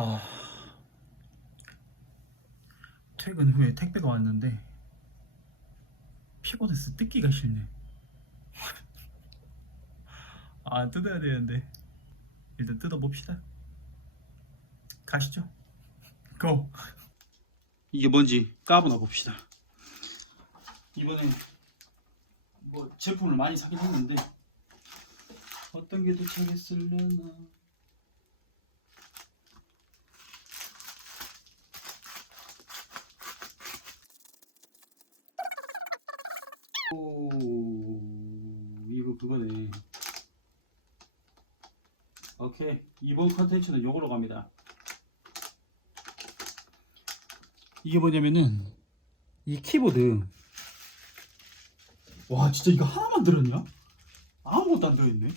아, 퇴근 후에 택배가 왔는데 피곤해서 뜯기가 싫네. 아, 뜯어야 되는데 일단 뜯어봅시다. 가시죠. 고! 이게 뭔지 까보나 봅시다. 이번에 뭐 제품을 많이 사긴 했는데 어떤 게 도착했을려나. 오, 이거 그거네. 오케이, 이번 컨텐츠는 요걸로 갑니다. 이게 뭐냐면은 이 키보드. 와, 진짜 이거 하나만 들었냐? 아무것도 안 들어있네.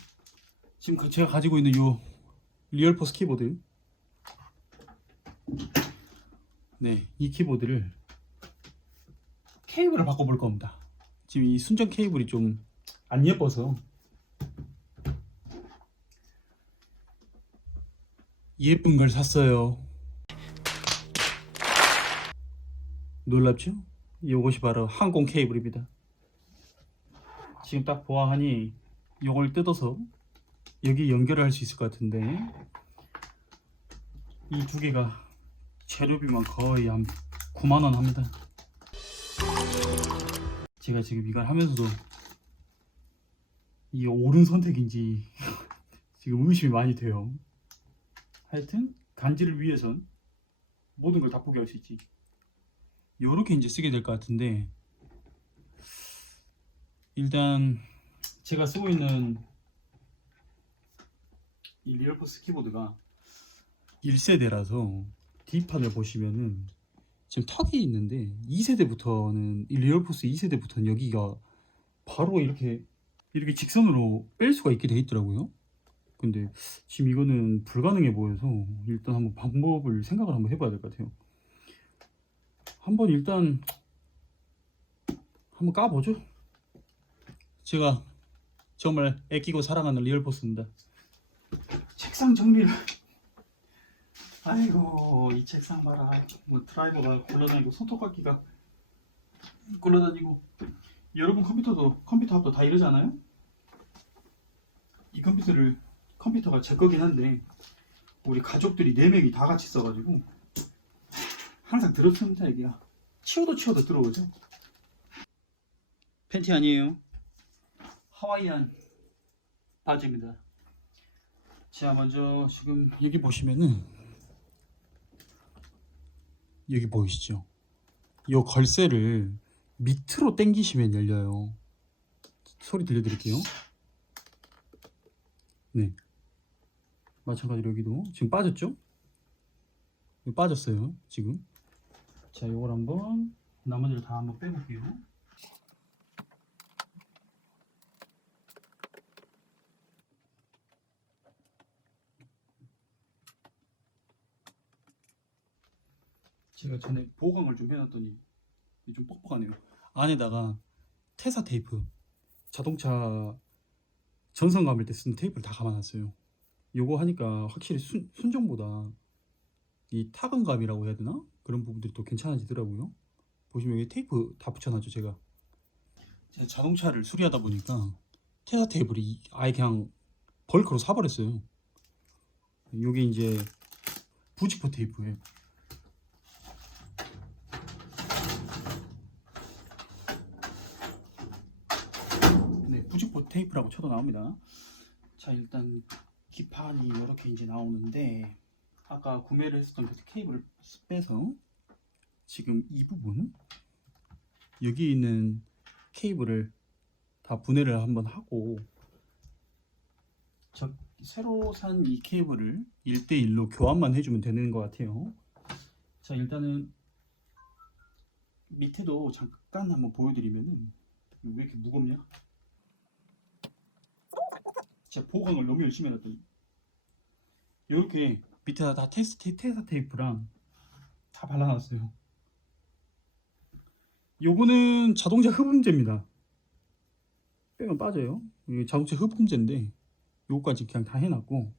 지금 제가 가지고 있는 요 리얼포스 키보드. 네, 이 키보드를 케이블을 바꿔볼 겁니다. 지금 이 순정 케이블이 좀 안 예뻐서 예쁜 걸 샀어요. 놀랍죠? 이것이 바로 항공 케이블입니다. 지금 딱 보아하니 이걸 뜯어서 여기 연결을 할 수 있을 것 같은데, 이 두 개가 재료비만 거의 한 9만원 합니다. 제가 지금 이걸 하면서도 이게 옳은 선택인지 지금 의심이 많이 돼요. 하여튼 간지를 위해선 모든 걸 다 포기할 수 있지. 요렇게 이제 쓰게 될 것 같은데, 일단 제가 쓰고 있는 이 리얼포스 키보드가 1세대라서 D판을 보시면은 지금 턱이 있는데, 2세대부터는 이 리얼포스 2세대부터는 여기가 바로 이렇게 직선으로 뺄 수가 있게 돼 있더라고요. 근데 지금 이거는 불가능해 보여서 일단 한번 방법을 생각을 한번 해봐야 될 것 같아요. 한번 일단 한번 까보죠. 제가 정말 애끼고 사랑하는 리얼포스입니다. 책상 정리를, 아이고 이 책상 봐라. 뭐 드라이버가 굴러다니고 손톱깎이가 굴러다니고. 여러분 컴퓨터 합도 다 이러잖아요. 이 컴퓨터가 제 거긴 한데 우리 가족들이 4명이 다 같이 써가지고 항상 들어옵니다. 얘기야 치워도 들어오죠. 팬티 아니에요. 하와이안 바지입니다. 자, 먼저 지금 여기 보시면은, 여기 보이시죠? 이 걸쇠를 밑으로 당기시면 열려요. 소리 들려드릴게요. 네, 마찬가지로 여기도 지금 빠졌죠? 빠졌어요 지금. 자, 이걸 한번 나머지를 다 한번 빼볼게요. 제가 전에 보강을 좀 해놨더니 좀 뻑뻑하네요. 안에다가 테사 테이프, 자동차 전선 감을 때 쓰는 테이프를 다 감아놨어요. 요거 하니까 확실히 순정보다 이 타건감이라고 해야 되나? 그런 부분들이 또 괜찮아지더라고요. 보시면 여기 테이프 다 붙여놨죠. 제가 자동차를 수리하다 보니까 테사 테이프를 아예 그냥 벌크로 사버렸어요. 요게 이제 부직포 테이프예요. 네, 부직포 테이프라고 쳐도 나옵니다. 자, 일단 기판이 이렇게 이제 나오는데, 아까 구매를 했었던 그 케이블을 빼서 지금 이 부분, 여기 있는 케이블을 다 분해를 한번 하고, 새로 산 이 케이블을 1대1로 교환만 해주면 되는 것 같아요. 자, 일단은 밑에도 잠깐 한번 보여드리면은, 왜 이렇게 무겁냐? 제가 보강을 너무 열심히 해놨더니 이렇게 밑에다 다 테사 테이프랑 다 발라놨어요. 요거는 자동차 흡음재입니다. 빼면 빠져요. 이게 자동차 흡음재인데 요거까지 그냥 다 해놨고,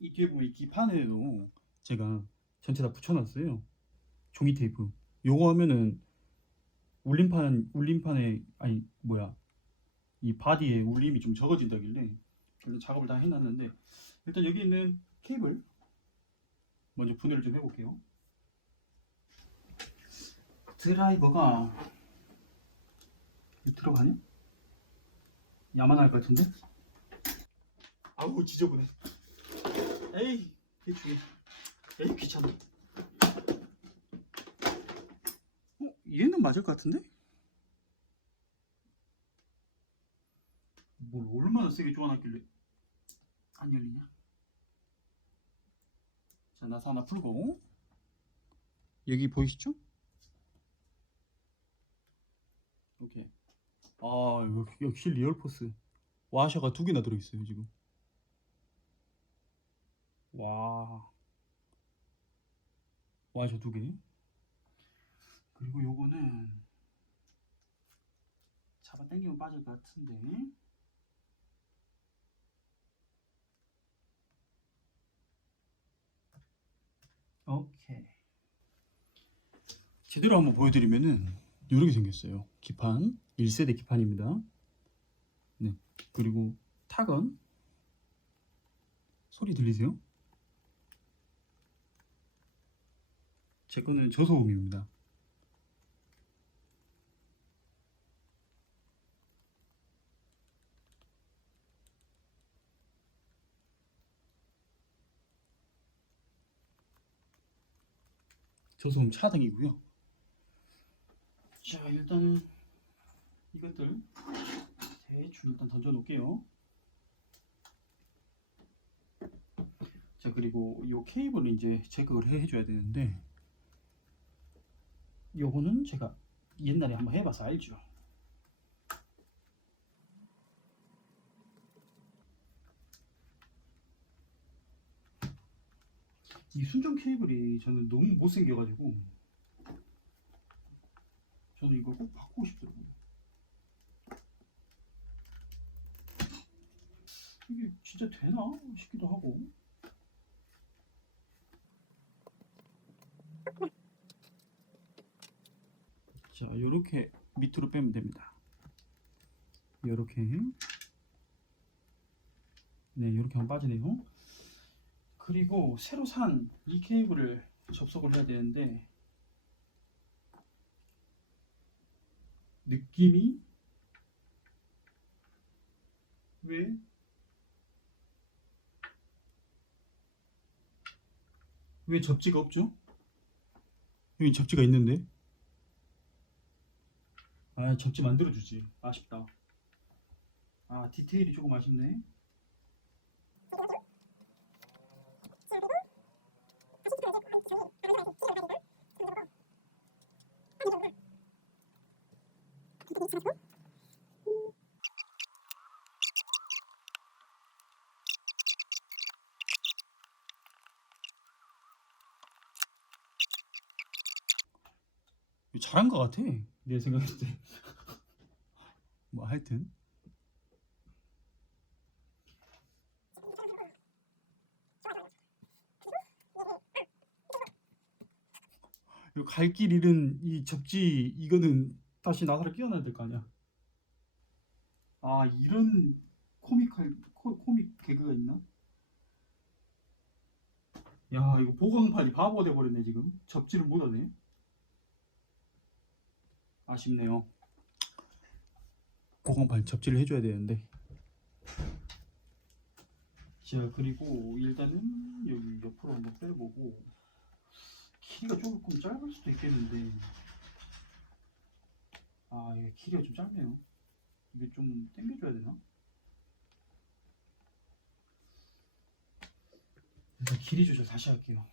이 뒤에 보면 이 기판에도 제가 전체 다 붙여놨어요. 종이 테이프. 요거 하면은 울림판에 아니 뭐야 이 바디에 울림이 좀 적어진다길래 일단 작업을 다 해놨는데, 일단 여기 있는 케이블 먼저 분해를 좀 해볼게요. 드라이버가 들어가냐? 야만할 것 같은데? 아우 지저분해. 에이 대충. 에이 귀찮아. 얘는 맞을 것 같은데? 뭘 얼마나 세게 조아놨길래 안 열리냐? 자, 나사 하나 풀고, 여기 보이시죠? 오케이. 아, 역시 리얼포스. 와셔가 두 개나 들어있어요, 지금. 와. 와셔 두 개. 그리고 요거는 잡아 당기면 빠질 것 같은데. 오케이. 제대로 한번 보여드리면은 이렇게 생겼어요. 기판 1세대 기판입니다. 네. 그리고 탁은 소리 들리세요? 제 거는 저소음입니다. 저소음 차등이고요. 자, 일단은 이것들 대충 일단 던져 놓을게요. 자, 그리고 이 케이블을 이제 제거를 해줘야 되는데, 요거는 제가 옛날에 한번 해봐서 알죠. 이 순정 케이블이 저는 너무 못생겨가지고 저는 이걸 꼭 바꾸고 싶더라고요. 이게 진짜 되나 싶기도 하고. 자, 요렇게 밑으로 빼면 됩니다. 요렇게. 네, 요렇게 하면 빠지네요. 그리고 새로 산 이 케이블을 접속을 해야 되는데, 느낌이 왜 접지가 없죠? 여기 접지가 있는데. 아, 접지 만들어주지. 아쉽다. 아, 디테일이 조금 아쉽네. 잘한 것 같아, 내 생각했을 때. 뭐 하여튼 갈 길 잃은 이 접지, 이거는 다시 나사를 끼워놔야 될 거 아니야. 아, 이런 코믹 개그가 있나? 야, 이거 보강판이 바보 돼버렸네. 지금 접지를 못하네. 아쉽네요. 보강판 접지를 해줘야 되는데. 자, 그리고 일단은 여기 옆으로 한번 빼보고, 길이가 조금 짧을 수도 있겠는데, 아, 이게 길이가 좀 짧네요. 이게 좀 당겨줘야 되나? 일단 길이 조절 다시 할게요.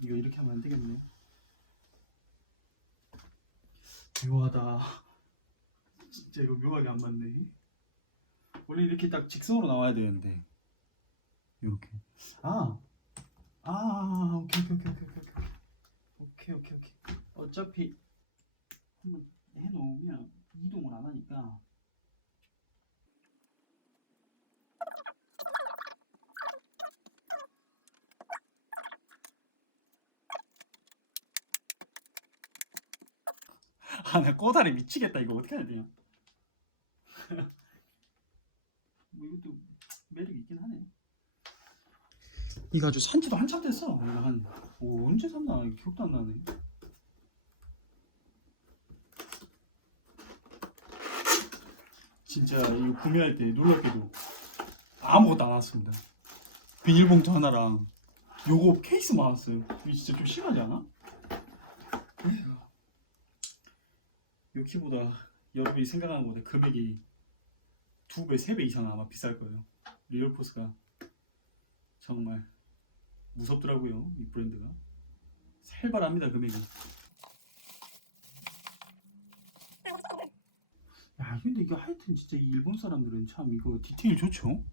이거 이렇게 하면 안 되겠네. 묘하다. 진짜 이거 묘하게 안 맞네. 원래 이렇게 딱 직선으로 나와야 되는데, 이렇게. 아, 오케이, 오케이, 오케이, 오케이, 오케이, 오케이, 오케이, 오케이. 어차피 한번 해놓으면 이동을 안 하니까. 나 꼬다리 미치겠다. 이거 어떻게 해야 되냐? 뭐 이것도 매력이 있긴 하네. 이거 아주 산지도 한참 됐어. 이거 언제 샀나 기억도 안 나네. 진짜 이거 구매할 때 놀랍게도 아무것도 안 왔습니다. 비닐봉투 하나랑 요거 케이스만 왔어요. 이게 진짜 좀 심하지 않아? 요 키보다 여러분이 생각하는 것보다 금액이 2배, 3배 이상 아마 비쌀 거예요. 리얼포스가 정말 무섭더라고요. 이 브랜드가 살벌합니다. 금액이. 야 근데 이거 하여튼 진짜 이 일본 사람들은 참 이거 디테일 좋죠.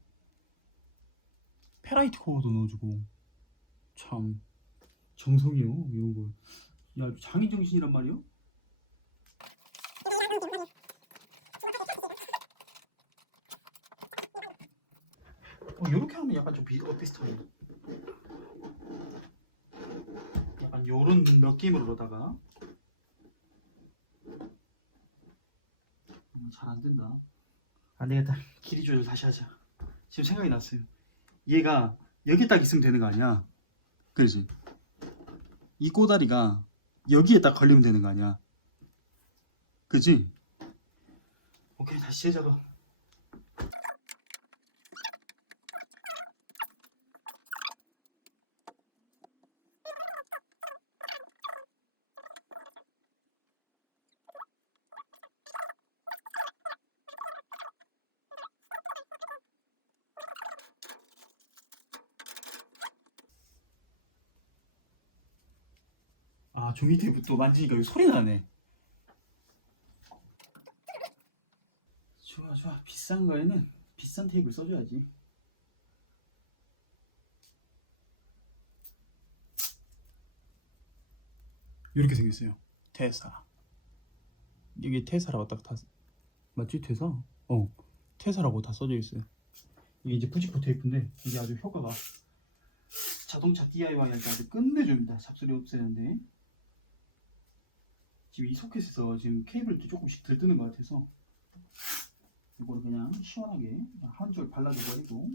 페라이트 코어도 넣어주고 참 정성이요 이런 거. 야 장인정신이란 말이요. 요렇게 하면 약간 좀 비슷하네. 약간 요런 느낌으로다가 잘 안된다. 안되겠다. 길이 조절 다시 하자. 지금 생각이 났어요. 얘가 여기 딱 있으면 되는 거 아니야? 그렇지? 이 꼬다리가 여기에 딱 걸리면 되는 거 아니야? 그치? 오케이 다시 제작업. 아 종이 테이프 또 만지니까 여기 소리 나네. 좋아 좋아. 비싼 거에는 비싼 테이프를 써줘야지. 이렇게 생겼어요. 테사. 이게 테사라고 딱 다 맞지? 테사? 테사라고 다 써져 있어요. 이게 이제 푸지코 테이프인데 이게 아주 효과가 자동차 DIY 할 때 아주 끝내줍니다. 잡소리 없애는데 지금 이 소켓에서 지금 케이블도 조금씩 들뜨는 것 같아서 이거를 그냥 시원하게 한 줄 발라줘 버리고.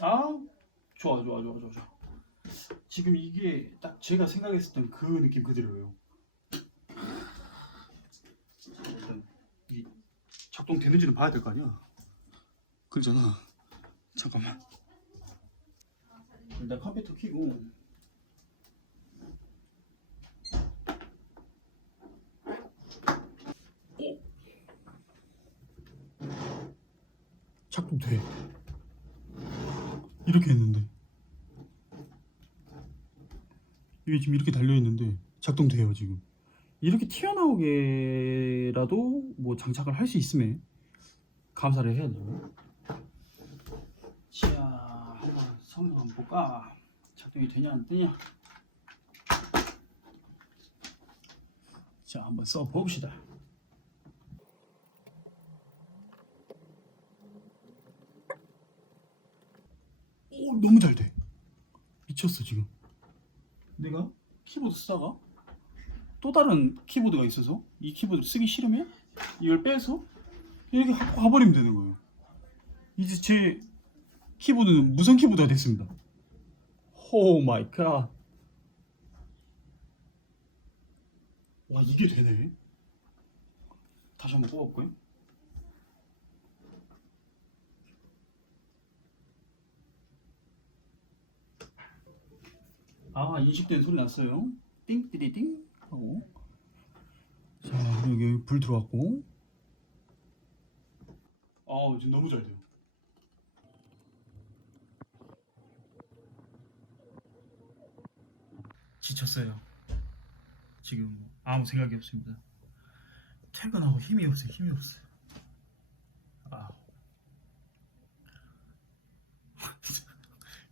아 좋아 좋아 좋아 좋아 좋아. 지금 이게 딱 제가 생각했었던 그 느낌 그대로예요. 자, 일단 이 작동되는지는 봐야 될 거 아니야. 그러잖아. 잠깐만. 일단 컴퓨터 켜고. 작동돼. 이렇게 했는데 이게 지금 이렇게 달려있는데 작동돼요. 지금 이렇게 튀어나오게라도 뭐 장착을 할 수 있음에 감사를 해야죠. 자 한번 성능 한번 볼까. 작동이 되냐 안 되냐. 자 한번 써봅시다. 오 너무 잘 돼. 미쳤어. 지금 내가 키보드 쓰다가 또 다른 키보드가 있어서 이 키보드 쓰기 싫으면 이걸 빼서 이렇게 갖고 가버리면 되는 거예요. 이제 제 키보드는 무선 키보드가 됐습니다. 오 마이 갓. 와 이게 되네. 다시 한번 뽑아볼까요? 아 인식된 소리 났어요. 띵띠리띵 하고. 자 여기 불 들어왔고. 아 지금 너무 잘 돼요. 지쳤어요. 지금 아무 생각이 없습니다. 퇴근하고 힘이 없어요. 힘이 없어요. 아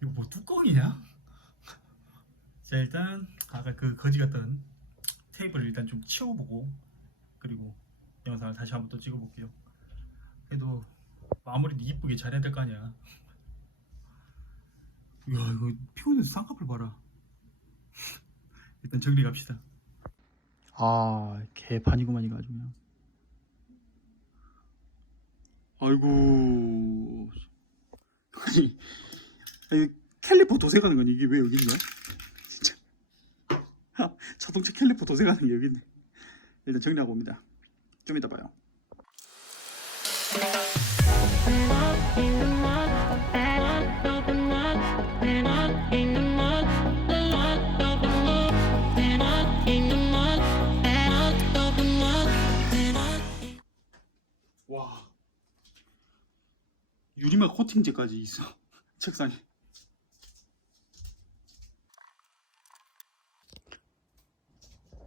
이거 뭐 뚜껑이냐? 자 일단 아까 그 거지 같던 테이블을 일단 좀 치워보고 그리고 영상을 다시 한번 또 찍어볼게요. 그래도 마무리도 이쁘게 잘해야 될 거 아니야. 이야, 이거 피곤해서 쌍꺼풀 봐라. 일단 정리 갑시다. 아, 개판이구만 이거 아주 그냥. 아이고. 아니 캘리퍼 도색하는 건 이게 왜 여기 있냐? 진짜. 자동차 캘리퍼 도색하는 게 여기 있네. 일단 정리하고 옵니다. 좀 이따 봐요. 와, 유리막 코팅제까지 있어. 책상에.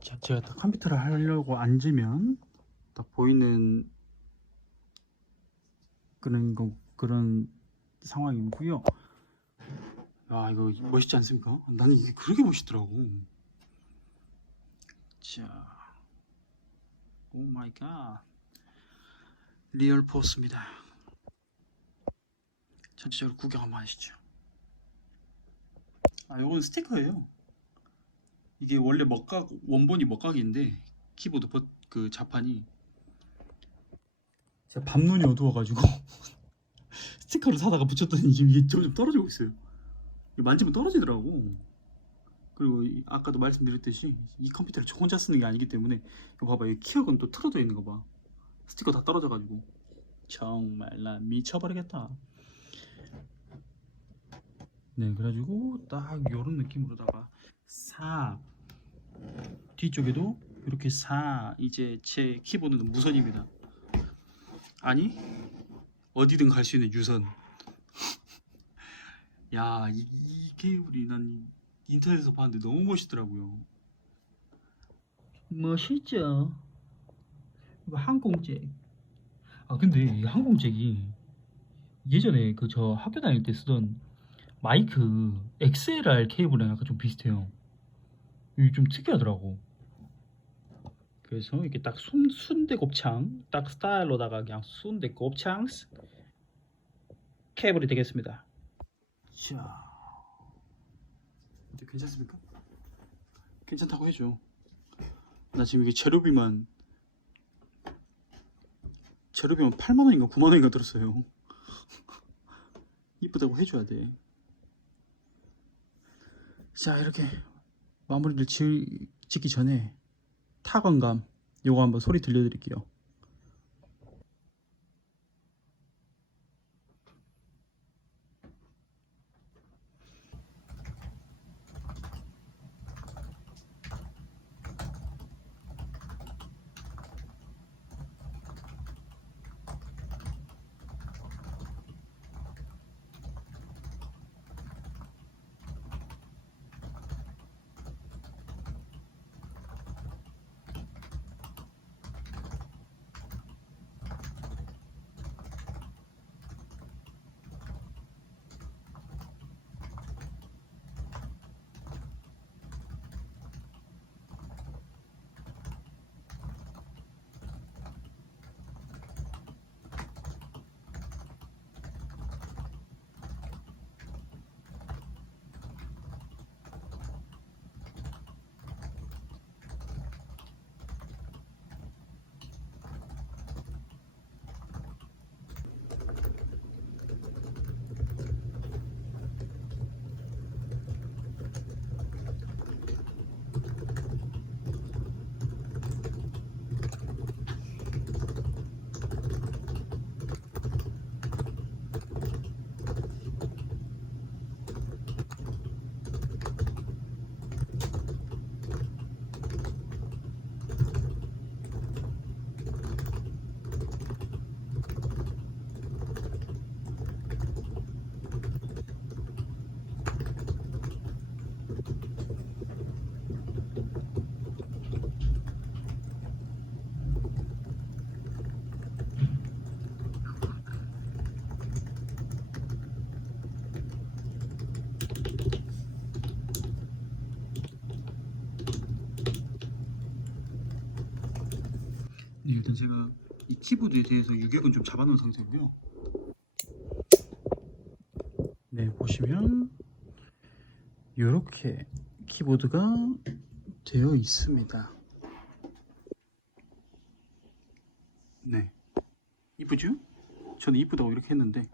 자, 제가 딱 컴퓨터를 하려고 앉으면 딱 보이는 그런 상황이고요. 아, 이거 멋있지 않습니까? 나는 이게 그렇게 멋있더라고. 자, 오 마이 갓, 리얼 포스입니다. 전체적으로 구경 한번 하시죠. 아, 요건 스티커예요. 이게 원래 원본이 먹각인데 키보드 그 자판이 제가 밤눈이 어두워가지고 스티커를 사다가 붙였더니 지금 이게 점점 떨어지고 있어요. 만지면 떨어지더라고. 그리고 아까도 말씀드렸듯이 이 컴퓨터를 저 혼자 쓰는 게 아니기 때문에 이거 봐봐, 이 키역은 또 틀어져 있는 거 봐. 스티커 다 떨어져가지고 정말 나 미쳐버리겠다. 네, 그래가지고 딱 요런 느낌으로다가 뒤쪽에도 이렇게 이제 제 키보드는 무선입니다. 아니, 어디든 갈 수 있는 유선. 야, 이 케이블이 난 인터넷에서 봤는데 너무 멋있더라고요. 멋있죠. 이거 항공잭. 아, 근데 이 항공잭이 예전에 그 저 학교 다닐 때 쓰던 마이크 XLR 케이블이랑 약간 좀 비슷해요. 이게 좀 특이하더라고. 그래서 이렇게 딱 순대곱창 딱 스타일로다가 그냥 순대곱창 케이블이 되겠습니다. 자, 근데 괜찮습니까? 괜찮다고 해줘. 나 지금 이게 재료비만 8만원인가 9만원인가 들었어요. 이쁘다고 해줘야 돼. 자, 이렇게 마무리를 짓기 전에 타건감 요거 한번 소리 들려드릴게요. 일단 제가 이 키보드에 대해서 유격은 좀 잡아놓은 상태고요. 네, 보시면 이렇게 키보드가 되어 있습니다. 네, 이쁘죠? 저는 이쁘다고 이렇게 했는데,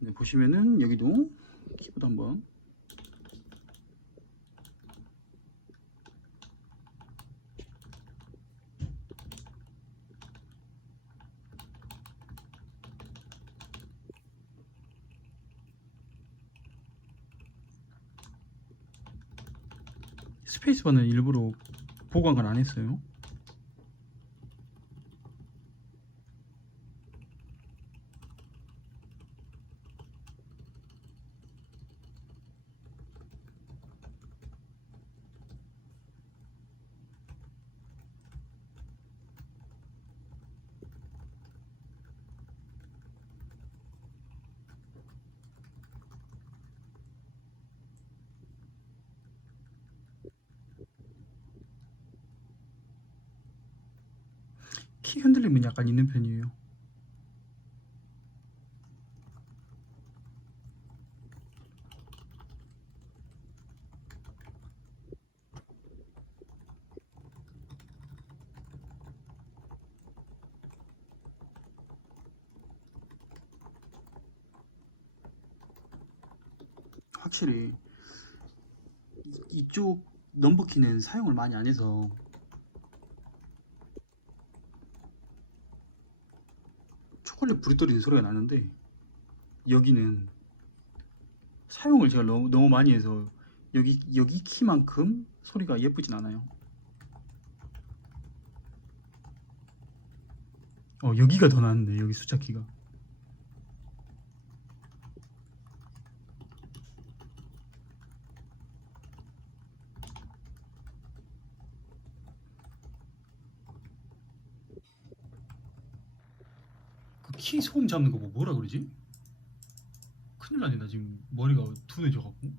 네, 보시면은 여기도 키보드 한번 스페이스바는 일부러 보강을 안 했어요. 키 흔들림은 약간 있는 편이에요. 확실히 이쪽 넘버키는 사용을 많이 안 해서 초콜릿 불이 떨어지는 소리가 나는데, 여기는 사용을 제가 너무 많이 해서 여기 키만큼 소리가 예쁘진 않아요. 여기가 더 나은데, 여기 숫자 키가. 그 키 소음 잡는 거 뭐라 그러지? 큰일 나네, 나 지금 머리가 둔해져갖고.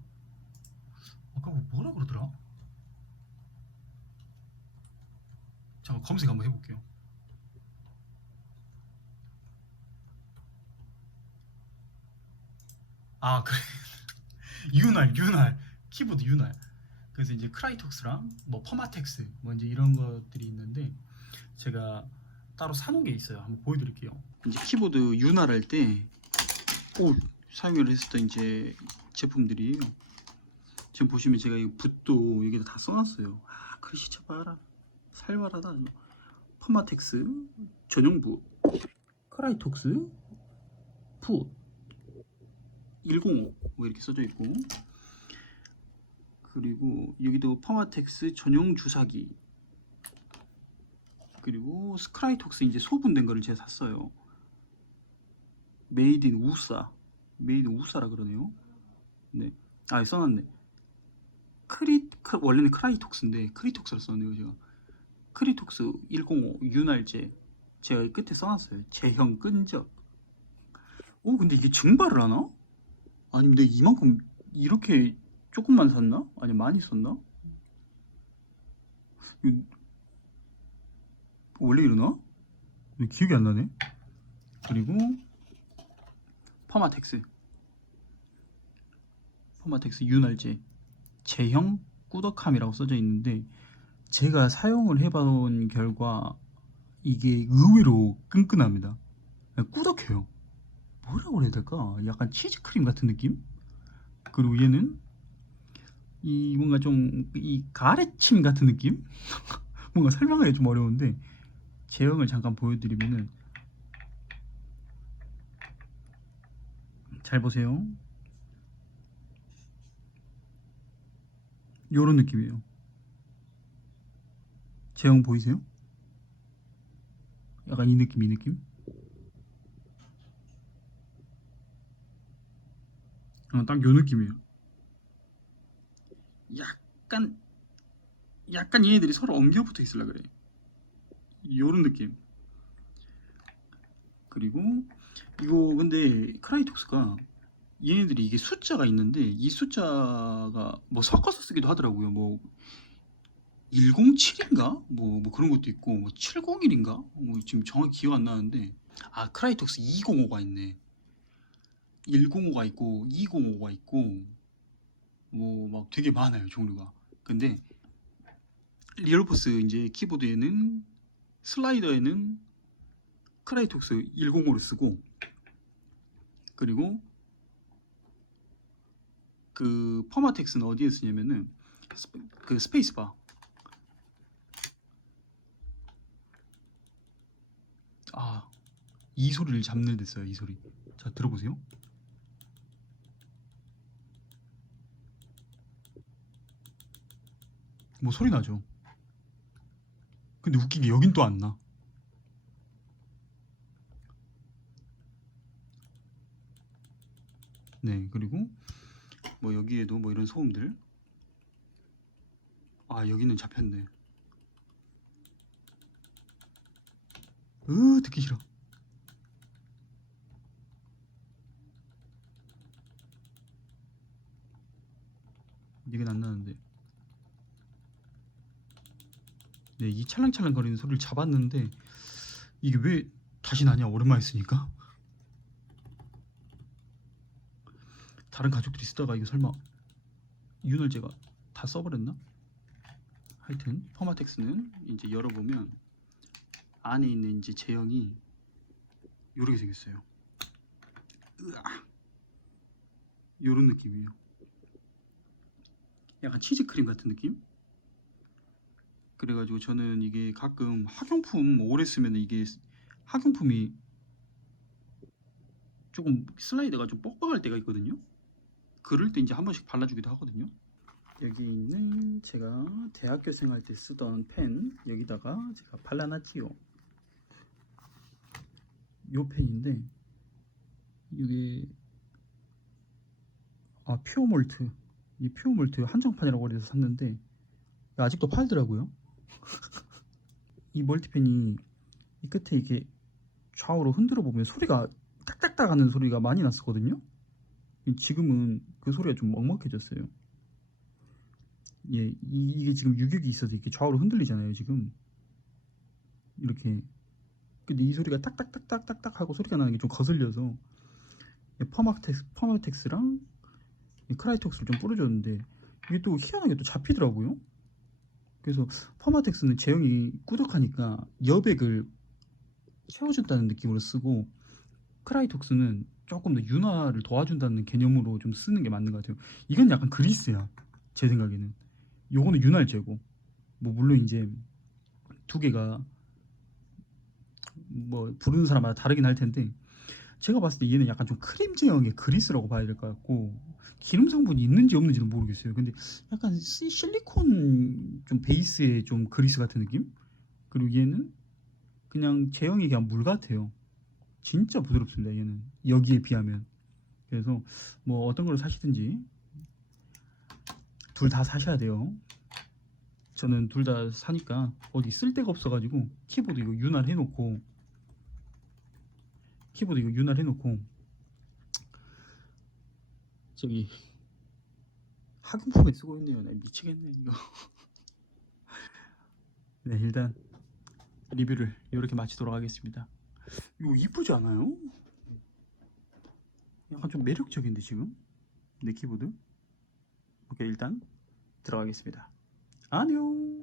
아까 뭐라 그러더라? 잠깐 검색 한번 해볼게요. 아, 그래. 윤활 키보드 윤활. 그래서 이제 크라이톡스랑 뭐 퍼마텍스 뭐 이제 이런 것들이 있는데, 제가 따로 사놓은 게 있어요. 한번 보여드릴게요. 이제 키보드 윤활할 때 사용을 했었던 이제 제품들이에요. 지금 보시면 제가 이 붓도 여기다 다 써놨어요. 글씨체 봐라, 살벌하다. 퍼마텍스 전용 붓, 크라이톡스 붓 105 뭐 이렇게 써져 있고, 그리고 여기도 퍼마텍스 전용 주사기, 그리고 스크라이톡스 이제 소분된 거를 제가 샀어요. 메이드 인 우사라 그러네요. 네, 써놨네. 원래는 크라이톡스인데 크리톡스를 썼네요. 제가 크리톡스 105 윤활제 제가 끝에 써놨어요. 제형 끈적. 근데 이게 증발을 하나? 아니면 내가 이만큼 이렇게 조금만 샀나? 아니 많이 썼나? 원래 이러나? 기억이 안 나네. 그리고 퍼마텍스 윤활제 제형 꾸덕함이라고 써져 있는데, 제가 사용을 해본 결과 이게 의외로 끈끈합니다. 꾸덕해요. 뭐라고 해야 될까? 약간 치즈크림 같은 느낌? 그리고 얘는 이 뭔가 좀 이 가래침 같은 느낌? 뭔가 설명하기 좀 어려운데, 제형을 잠깐 보여드리면은, 잘 보세요. 요런 느낌이에요. 제형 보이세요? 약간 이 느낌? 딱 요 느낌이에요. 약간 얘네들이 서로 엉겨붙어 있으려 그래. 요런 느낌. 그리고 이거 근데 크라이톡스가 얘네들이 이게 숫자가 있는데, 이 숫자가 뭐 섞어서 쓰기도 하더라고요. 뭐 107인가? 뭐 그런 것도 있고 뭐 701인가? 뭐 지금 정확히 기억 안 나는데 아 크라이톡스 205가 있네. 105가 있고 205가 있고 뭐 막 되게 많아요 종류가. 근데 리얼포스 이제 키보드에는 슬라이더에는 크라이톡스 105를 쓰고 그리고 그 퍼마텍스는 어디에 쓰냐면은 그 스페이스바. 아, 이 소리를 잡는 데 써요. 이 소리. 자, 들어보세요. 뭐 소리 나죠? 근데 웃긴 게 여긴 또 안 나. 네, 그리고 뭐 여기에도 뭐 이런 소음들. 아, 여기는 잡혔네. 듣기 싫어. 얘기는 안 나는데. 네, 이 찰랑찰랑 거리는 소리를 잡았는데 이게 왜 다시 나냐? 오랜만에 쓰니까. 다른 가족들이 쓰다가 이거 설마 윤월제가 다 써버렸나? 하여튼 퍼마텍스는 이제 열어보면 안에 있는 이제 제형이 요렇게 생겼어요. 으아, 요런 느낌이에요. 약간 치즈크림 같은 느낌? 그래가지고 저는 이게 가끔 학용품 오래 쓰면 이게 학용품이 조금 슬라이드가 좀 뻑뻑할 때가 있거든요. 그럴 때 이제 한 번씩 발라주기도 하거든요. 여기 있는 제가 대학교 생활 때 쓰던 펜 여기다가 제가 발라놨지요. 요 펜인데 이게 퓨어몰트, 이 퓨어몰트 한정판이라고 해서 샀는데 아직도 팔더라고요. 이 멀티펜이 이 끝에 이렇게 좌우로 흔들어 보면 소리가 딱딱딱 하는 소리가 많이 났었거든요. 지금은 그 소리가 좀 먹먹해졌어요. 예, 이게 지금 유격이 있어서 이렇게 좌우로 흔들리잖아요 지금 이렇게. 근데 이 소리가 딱딱딱딱딱딱 하고 소리가 나는 게 좀 거슬려서 퍼마텍스랑 크라이톡스를 좀 뿌려줬는데 이게 또 희한하게 또 잡히더라고요. 그래서 퍼마텍스는 제형이 꾸덕하니까 여백을 채워준다는 느낌으로 쓰고 크라이톡스는 조금 더 윤활을 도와준다는 개념으로 좀 쓰는 게 맞는 것 같아요. 이건 약간 그리스야 제 생각에는. 요거는 윤활제고 뭐 물론 이제 두 개가 뭐 부르는 사람마다 다르긴 할 텐데 제가 봤을 때 얘는 약간 좀 크림 제형의 그리스라고 봐야 될 것 같고 기름 성분이 있는지 없는지는 모르겠어요. 근데 약간 실리콘 좀 베이스의 좀 그리스 같은 느낌? 그리고 얘는 그냥 제형이 그냥 물 같아요. 진짜 부드럽습니다 얘는 여기에 비하면. 그래서 뭐 어떤 걸 사시든지 둘 다 사셔야 돼요. 저는 둘 다 사니까 어디 쓸 데가 없어가지고 키보드 이거 윤활해놓고 저기 학용품에 쓰고 있네요. 나 미치겠네 이거. 네, 일단 리뷰를 이렇게 마치도록 하겠습니다. 이거 이쁘지 않아요? 약간 좀 매력적인데 지금 내 키보드. 오케이, 일단 들어가겠습니다. 안녕.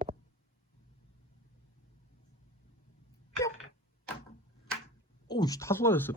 오우 다 쏟아졌어.